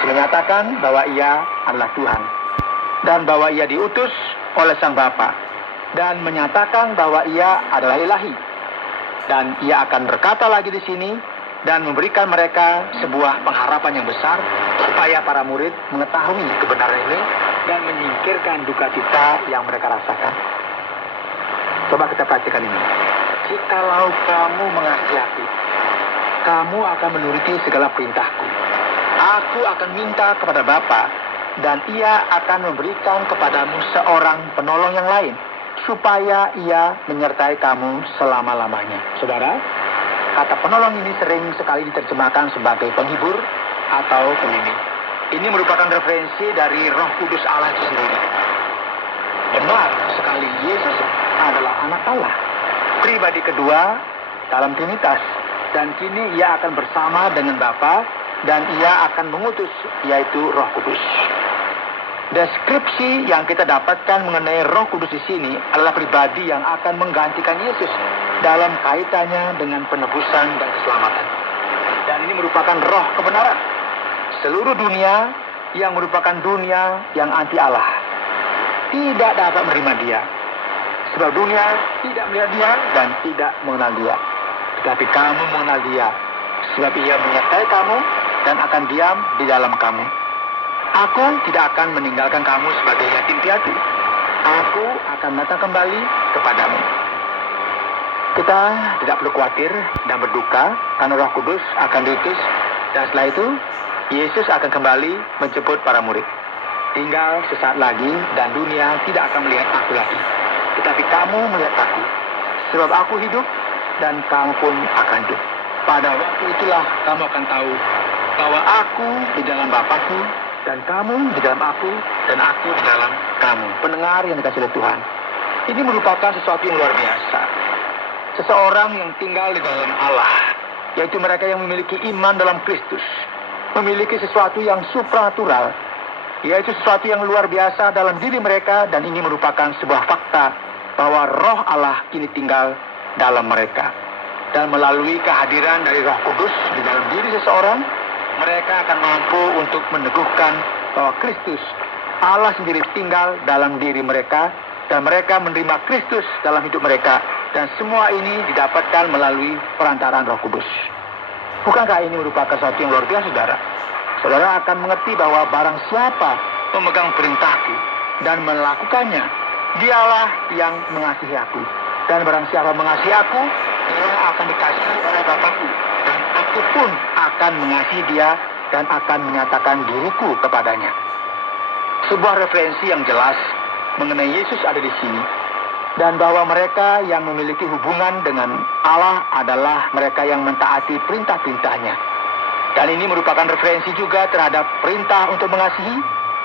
Yesus menyatakan bahwa ia adalah Tuhan dan bahwa ia diutus oleh Sang Bapa dan menyatakan bahwa ia adalah ilahi. Dan ia akan berkata lagi di sini dan memberikan mereka sebuah pengharapan yang besar supaya para murid mengetahui kebenaran ini dan menyingkirkan duka cita yang mereka rasakan. Coba kita perhatikan ini. Jikalau kamu mengasihi aku, kamu akan menuruti segala perintahku. Aku akan minta kepada Bapa dan ia akan memberikan kepadamu seorang penolong yang lain supaya ia menyertai kamu selama-lamanya. Saudara, kata penolong ini sering sekali diterjemahkan sebagai penghibur atau pembimbing. Ini merupakan referensi dari Roh Kudus Allah itu sendiri. Benar sekali, Yesus adalah anak Allah, pribadi kedua dalam Trinitas, dan kini ia akan bersama dengan Bapa dan ia akan mengutus, yaitu Roh Kudus. Deskripsi yang kita dapatkan mengenai Roh Kudus di sini adalah pribadi yang akan menggantikan Yesus dalam kaitannya dengan penebusan dan keselamatan. Dan ini merupakan roh kebenaran. Seluruh dunia yang merupakan dunia yang anti Allah tidak dapat menerima dia. Sebab dunia tidak melihat dia dan tidak mengenal dia. Tetapi kamu mengenal dia. Sebab ia menyertai kamu dan akan diam di dalam kamu. Aku tidak akan meninggalkan kamu sebagai yatim piatu. Aku akan datang kembali kepadamu. Kita tidak perlu khawatir dan berduka karena Roh Kudus akan diutus. Dan setelah itu, Yesus akan kembali menjemput para murid. Tinggal sesaat lagi dan dunia tidak akan melihat aku lagi. Tetapi kamu melihat aku. Sebab aku hidup dan kamu pun akan hidup. Pada waktu itulah kamu akan tahu bahwa aku di dalam Bapa-Ku dan kamu di dalam aku, dan aku di dalam kamu. Pendengar yang dikasihi oleh Tuhan, ini merupakan sesuatu yang luar biasa. Seseorang yang tinggal di dalam Allah, yaitu mereka yang memiliki iman dalam Kristus, memiliki sesuatu yang supranatural, yaitu sesuatu yang luar biasa dalam diri mereka, dan ini merupakan sebuah fakta bahwa Roh Allah kini tinggal dalam mereka. Dan melalui kehadiran dari Roh Kudus di dalam diri seseorang, mereka akan mampu untuk meneguhkan bahwa Kristus, Allah sendiri tinggal dalam diri mereka, dan mereka menerima Kristus dalam hidup mereka, dan semua ini didapatkan melalui perantaraan Roh Kudus. Bukankah ini merupakan sesuatu yang luar biasa, saudara? Saudara akan mengerti bahwa barang siapa memegang perintahku dan melakukannya, dialah yang mengasihi aku. Dan barang siapa mengasihi aku, dia akan dikasihi oleh Bapa-Ku. Dan aku pun akan mengasihi dia dan akan menyatakan diriku kepadanya. Sebuah referensi yang jelas mengenai Yesus ada di sini. Dan bahwa mereka yang memiliki hubungan dengan Allah adalah mereka yang mentaati perintah-perintahnya. Dan ini merupakan referensi juga terhadap perintah untuk mengasihi,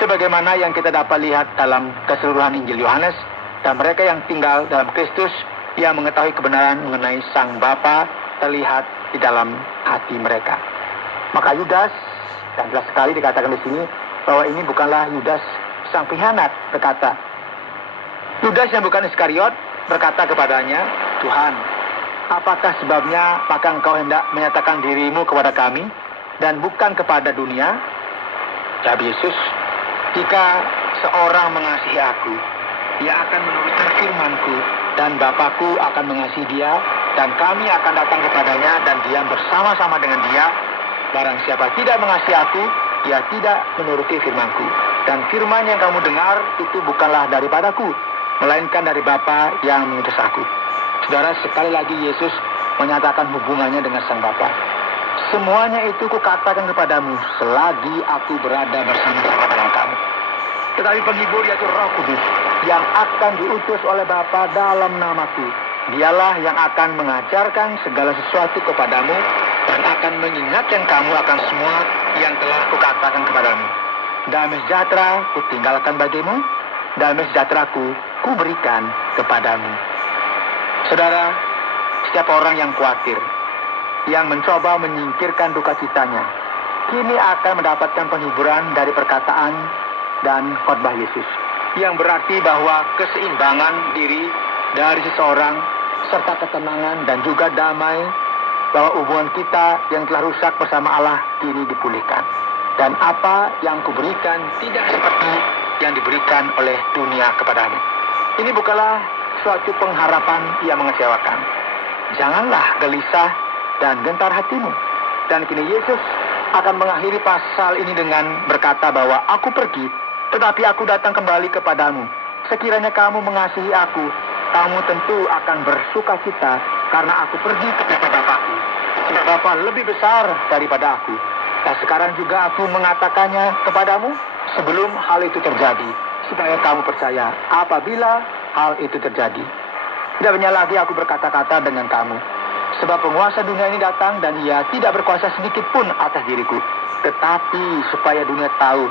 sebagaimana yang kita dapat lihat dalam keseluruhan Injil Yohanes. Dan mereka yang tinggal dalam Kristus, yang mengetahui kebenaran mengenai Sang Bapa, terlihat di dalam hati mereka. Maka Yudas, dan jelas sekali dikatakan di sini bahwa ini bukanlah Yudas sang pengkhianat, berkata. Yudas yang bukan Iskariot berkata kepadanya, Tuhan, apakah sebabnya maka engkau hendak menyatakan dirimu kepada kami dan bukan kepada dunia? Jawab Yesus, jika seorang mengasihi aku, dia akan menuruti firman-Ku, dan Bapa-Ku akan mengasihi dia, dan kami akan datang kepadanya dan diam bersama-sama dengan dia. Barang siapa tidak mengasihi aku, dia tidak menuruti firman-Ku. Dan firman yang kamu dengar itu bukanlah daripadaku, melainkan dari Bapa yang mengutus aku. Saudara, sekali lagi Yesus menyatakan hubungannya dengan Sang Bapa. Semuanya itu kukatakan kepadamu selagi aku berada bersama-sama dengan kamu. Tetapi penghibur, yaitu Roh Kudus, yang akan diutus oleh Bapa dalam namaku, dialah yang akan mengajarkan segala sesuatu kepadamu dan akan mengingatkan kamu akan semua yang telah kukatakan kepadamu. Damai sejahtera kutinggalkan bagimu, damai sejahteraku kuberikan kepadamu. Saudara, setiap orang yang khawatir, yang mencoba menyingkirkan duka citanya, kini akan mendapatkan penghiburan dari perkataan dan khotbah Yesus, yang berarti bahwa keseimbangan diri dari seseorang serta ketenangan dan juga damai, bahwa hubungan kita yang telah rusak bersama Allah kini dipulihkan. Dan apa yang kuberikan tidak seperti yang diberikan oleh dunia kepadamu. Ini bukanlah suatu pengharapan yang mengecewakan. Janganlah gelisah dan gentar hatimu. Dan kini Yesus akan mengakhiri pasal ini dengan berkata bahwa aku pergi, tetapi aku datang kembali kepadamu. Sekiranya kamu mengasihi aku, kamu tentu akan bersuka cita karena aku pergi kepada Bapa-Ku. Sebab Bapa lebih besar daripada aku. Dan sekarang juga aku mengatakannya kepadamu sebelum hal itu terjadi, supaya kamu percaya apabila hal itu terjadi. Tidak banyak lagi aku berkata-kata dengan kamu, sebab penguasa dunia ini datang dan ia tidak berkuasa sedikit pun atas diriku. Tetapi supaya dunia tahu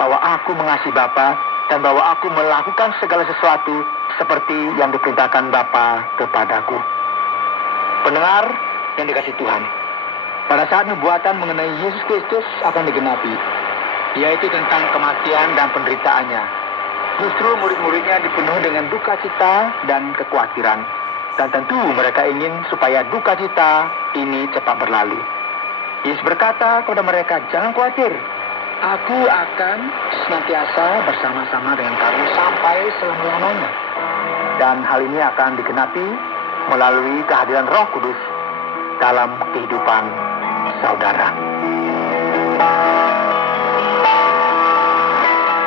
bahwa aku mengasihi Bapa dan bahwa aku melakukan segala sesuatu seperti yang diperintahkan Bapa kepadaku. Pendengar yang dikasihi Tuhan, pada saat nubuatan mengenai Yesus Kristus akan digenapi, yaitu tentang kematian dan penderitaannya, justru murid-muridnya dipenuhi dengan duka cita dan kekhawatiran. Dan tentu mereka ingin supaya duka cita ini cepat berlalu. Yesus berkata kepada mereka, jangan khawatir, aku akan senantiasa bersama-sama dengan kamu sampai selama-lamanya. Dan hal ini akan digenapi melalui kehadiran Roh Kudus dalam kehidupan saudara.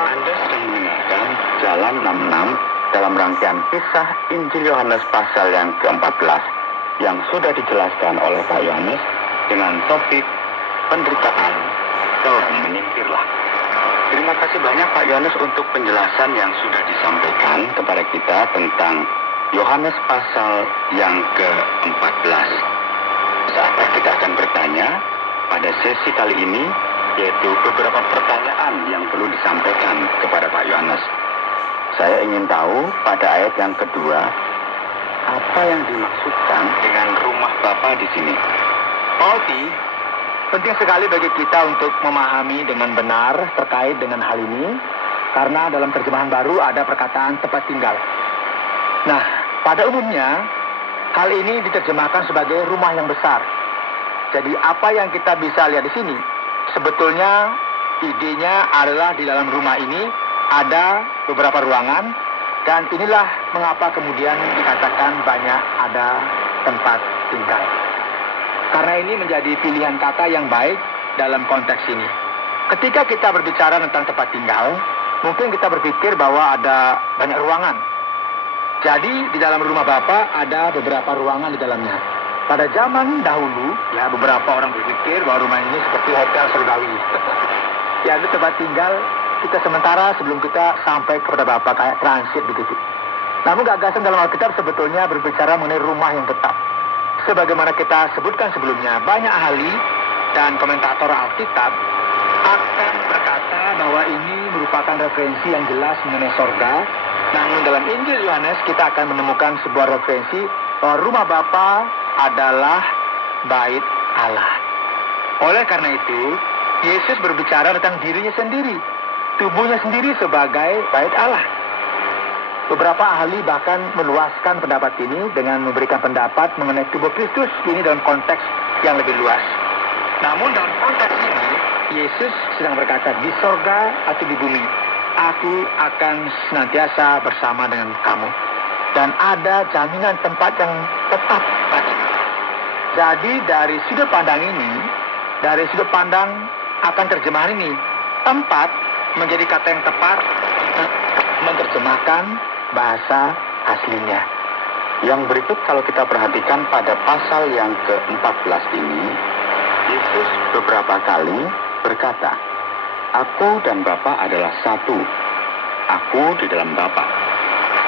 Anda sedang mendengarkan Jalan 66 dalam rangkaian kisah Injil Yohanes pasal yang ke-14 yang sudah dijelaskan oleh Pak Yohanes dengan topik penderitaan seorang menyingkirlah. Terima kasih banyak Pak Yohanes untuk penjelasan yang sudah disampaikan kepada kita tentang Yohanes pasal yang ke-14. Saatnya kita akan bertanya pada sesi kali ini, yaitu beberapa pertanyaan yang perlu disampaikan kepada Pak Yohanes. Saya ingin tahu pada ayat yang kedua, apa yang dimaksudkan dengan rumah Bapa di sini? Pauti, penting sekali bagi kita untuk memahami dengan benar terkait dengan hal ini, karena dalam terjemahan baru ada perkataan tempat tinggal. Nah, pada umumnya, hal ini diterjemahkan sebagai rumah yang besar. Jadi apa yang kita bisa lihat di sini, sebetulnya idenya adalah di dalam rumah ini ada beberapa ruangan, dan inilah mengapa kemudian dikatakan banyak ada tempat tinggal. Karena ini menjadi pilihan kata yang baik dalam konteks ini. Ketika kita berbicara tentang tempat tinggal, mungkin kita berpikir bahwa ada banyak ruangan. Jadi di dalam rumah Bapa ada beberapa ruangan di dalamnya. Pada zaman dahulu, ya beberapa orang berpikir bahwa rumah ini seperti hotel surgawi. Ya itu tempat tinggal kita sementara sebelum kita sampai kepada Bapa, kayak transit begitu. Namun gagasan dalam Alkitab sebetulnya berbicara mengenai rumah yang tetap. Sebagaimana kita sebutkan sebelumnya, banyak ahli dan komentator Alkitab akan berkata bahwa ini merupakan referensi yang jelas mengenai sorga. Namun dalam Injil Yohanes kita akan menemukan sebuah referensi bahwa rumah Bapa adalah bait Allah. Oleh karena itu, Yesus berbicara tentang dirinya sendiri, tubuhnya sendiri sebagai bait Allah. Beberapa ahli bahkan meluaskan pendapat ini dengan memberikan pendapat mengenai tubuh Kristus ini dalam konteks yang lebih luas. Namun dalam konteks ini, Yesus sedang berkata, di sorga atau di bumi, aku akan senantiasa bersama dengan kamu. Dan ada jaminan tempat yang tetap bagimu. Jadi dari sudut pandang ini, dari sudut pandang akan terjemahan ini, tempat menjadi kata yang tepat untuk menerjemahkan bahasa aslinya. Yang berikut kalau kita perhatikan pada pasal yang ke-14 ini, Yesus beberapa kali berkata, aku dan Bapa adalah satu. Aku di dalam Bapa.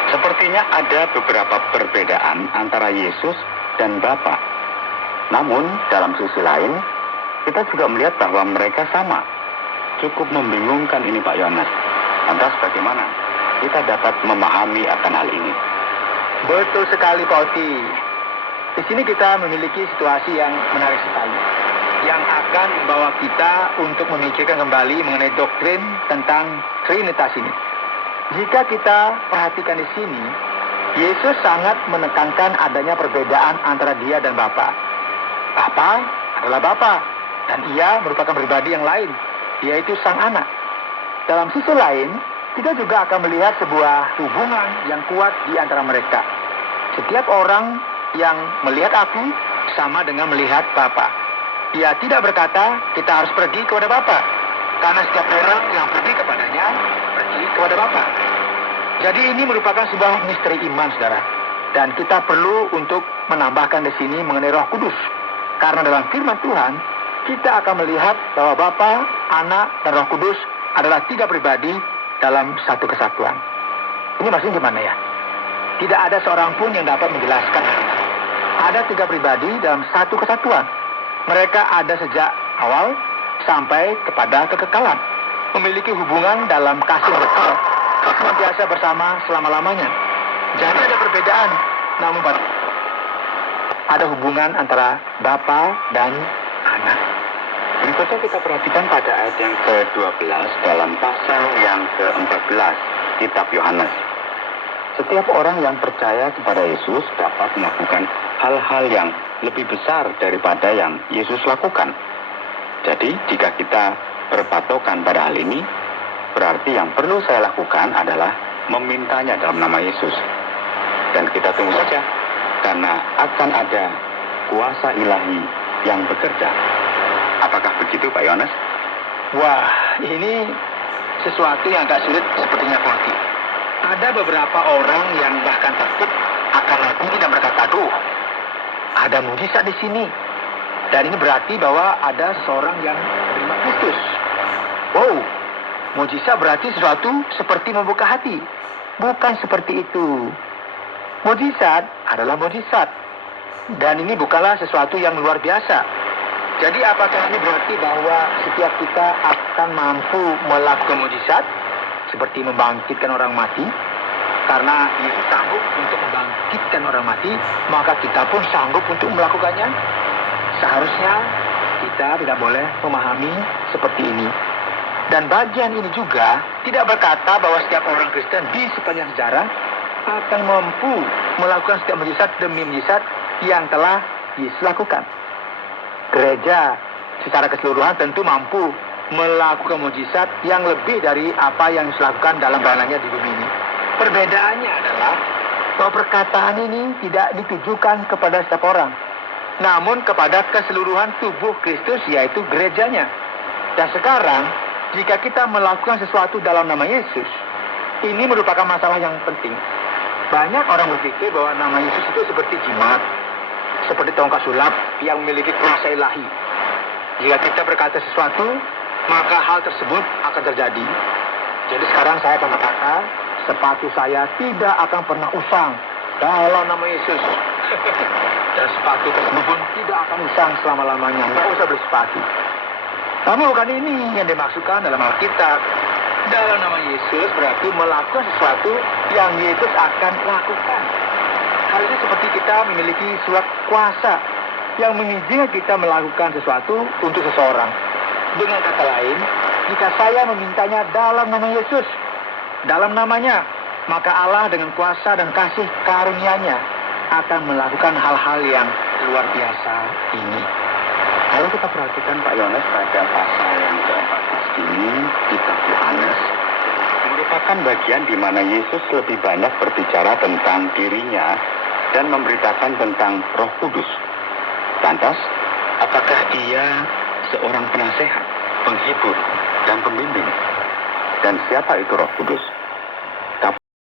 Sepertinya ada beberapa perbedaan antara Yesus dan Bapa. Namun dalam sisi lain, kita juga melihat bahwa mereka sama. Cukup membingungkan ini Pak Yohanes. Lantas bagaimana kita dapat memahami akan hal ini? Betul sekali Pak Oti. Di sini kita memiliki situasi yang menarik sekali, yang akan membawa kita untuk memikirkan kembali mengenai doktrin tentang Trinitas ini. Jika kita perhatikan di sini, Yesus sangat menekankan adanya perbedaan antara dia dan Bapa. Bapa adalah Bapa, dan ia merupakan pribadi yang lain. yaitu sang anak. Dalam sisi lain, kita juga akan melihat sebuah hubungan yang kuat di antara mereka. Setiap orang yang melihat aku sama dengan melihat Bapa. Dia tidak berkata, kita harus pergi kepada Bapa. Karena setiap orang yang pergi kepadanya, pergi kepada Bapa. Jadi ini merupakan sebuah misteri iman, saudara. Dan kita perlu untuk menambahkan di sini mengenai Roh Kudus. Karena dalam firman Tuhan, kita akan melihat bahwa Bapa, Anak, dan Roh Kudus adalah 3 pribadi dalam satu kesatuan. Ini maksudnya gimana ya? Tidak ada seorang pun yang dapat menjelaskan hal ini. Ada 3 pribadi dalam satu kesatuan. Mereka ada sejak awal sampai kepada kekekalan. Memiliki hubungan dalam kasih kekal, senantiasa bersama selama-lamanya. Jadi ada perbedaan, namun ada hubungan antara Bapa dan Anak. Berikutnya kita perhatikan pada ayat yang ke-12 dalam pasal yang ke-14 kitab Yohanes. Setiap orang yang percaya kepada Yesus dapat melakukan hal-hal yang lebih besar daripada yang Yesus lakukan. Jadi, jika kita berpatokan pada hal ini, berarti yang perlu saya lakukan adalah memintanya dalam nama Yesus. Dan kita tunggu saja, karena akan ada kuasa ilahi yang bekerja. Apakah begitu, Pak Yohanes? Wah, ini sesuatu yang agak sulit sepertinya, Fakih. Ada beberapa orang yang bahkan takut akan hal ini dan berkata, aduh, ada mujizat di sini. Dan ini berarti bahwa ada seseorang yang menerima Kristus. Wow, mujizat berarti sesuatu seperti membuka hati. Bukan seperti itu. Mujizat adalah mujizat. Dan ini bukanlah sesuatu yang luar biasa. Jadi apakah ini berarti bahwa setiap kita akan mampu melakukan mujizat? Seperti membangkitkan orang mati? Karena Yesus sanggup untuk membangkitkan orang mati, maka kita pun sanggup untuk melakukannya. Seharusnya kita tidak boleh memahami seperti ini. Dan bagian ini juga tidak berkata bahwa setiap orang Kristen di sepanjang sejarah akan mampu melakukan setiap mujizat demi mujizat yang telah Yesus lakukan. Gereja secara keseluruhan tentu mampu melakukan mujizat yang lebih dari apa yang Yesus lakukan dalam pelayanannya di bumi ini. Perbedaannya adalah bahwa perkataan ini tidak ditujukan kepada setiap orang, namun kepada keseluruhan tubuh Kristus, yaitu gerejanya. Dan sekarang, jika kita melakukan sesuatu dalam nama Yesus, ini merupakan masalah yang penting. Banyak orang berpikir bahwa nama Yesus itu seperti jimat, seperti tongkat sulap yang memiliki kuasa ilahi. Jika kita berkata sesuatu, maka hal tersebut akan terjadi. Jadi sekarang saya akan berkata, sepatu saya tidak akan pernah usang dalam nama Yesus. Dan sepatu tersebut pun tidak akan usang selama-lamanya. Nggak usah beli sepatu. Namun bukan ini yang dimaksudkan dalam Alkitab. Dalam nama Yesus berarti melakukan sesuatu yang Yesus akan lakukan. Hal ini seperti kita memiliki surat kuasa yang mengizinkan kita melakukan sesuatu untuk seseorang. Dengan kata lain, jika saya memintanya dalam nama Yesus, dalam namanya, maka Allah dengan kuasa dan kasih karunia-Nya akan melakukan hal-hal yang luar biasa ini. Kalau kita perhatikan Pak Yohanes pada pasal yang ke-14 ini, kitab Yohanes merupakan bagian di mana Yesus lebih banyak berbicara tentang dirinya dan memberitakan tentang Roh Kudus. Lantas, apakah Dia seorang penasehat, penghibur, dan pembimbing? Dan siapa itu Roh Kudus?